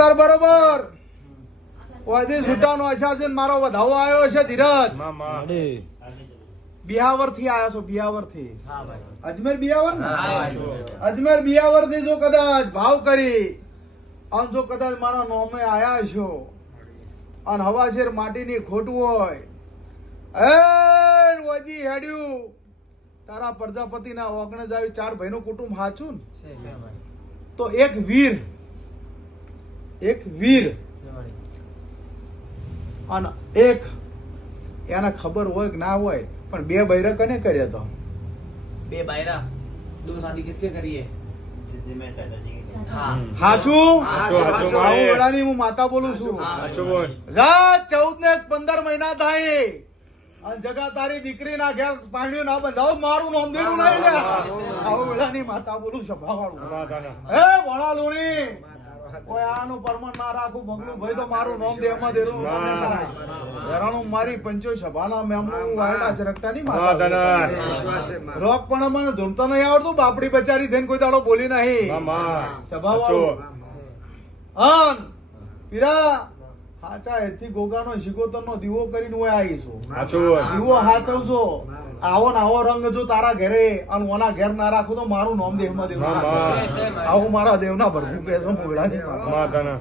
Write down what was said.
તાર બરોબર ઓયથી છૂટાનો આશા છે ને મારો વધાવો આવ્યો છે ધીરજ બિહાવર થી આવ્યો છો બિહાવર થી અજમેર બિહાવર ને અજમેર બિહાવર થી જો કદાચ ભાવ કરી અને જો કદાચ મારા નોમે આયા છો અને હવાશેર માટીની ખોટું હોય એ વધી હેડ્યું તારા પ્રજાપતિના ઓગણે જ આવી 4 ભાઈનું કુટુંબ હાચું ને તો એક વીર અને એક એને ખબર હોય કે ના હોય પણ 2 બૈરા કને કર્યા તો 2 बायरा 2 शादी किसके करी है હાચું વડાની હું માતા બોલું છું જા 14 ને 15 મહિના થાય અને જગા તારી દીકરી ના ઘેર પાણી ના બંધાવ મારું નામ દેવું નહીં લે આવું વડાની માતા બોલું સભા વાળું હે વડા લોણી કોઈ આનું પરમણ ના રાખું બગલું ભાઈ તો મારું નામ દેવામાં દેરું હેરાનું મારી પંચો સભાના મેમનું વાયડા ચરકટા ની માતા રોક પણ મને ધૂમતા નહીં આવડતું બાપડી બચારી થઈને કોઈ દાડો બોલી નહીં સભા વાળું અન પીરા હાચા એથી ગોગાનો શિકોતરનો દીવો કરીને હું આવીશું દીવો હાચવજો આવો ને આવો રંગ જો તારા ઘરે અને ઓના ઘેર ના રાખું તો મારું નામ દેહમાં દેવું આવું મારા દેવના ભરતું કે છે મોગળા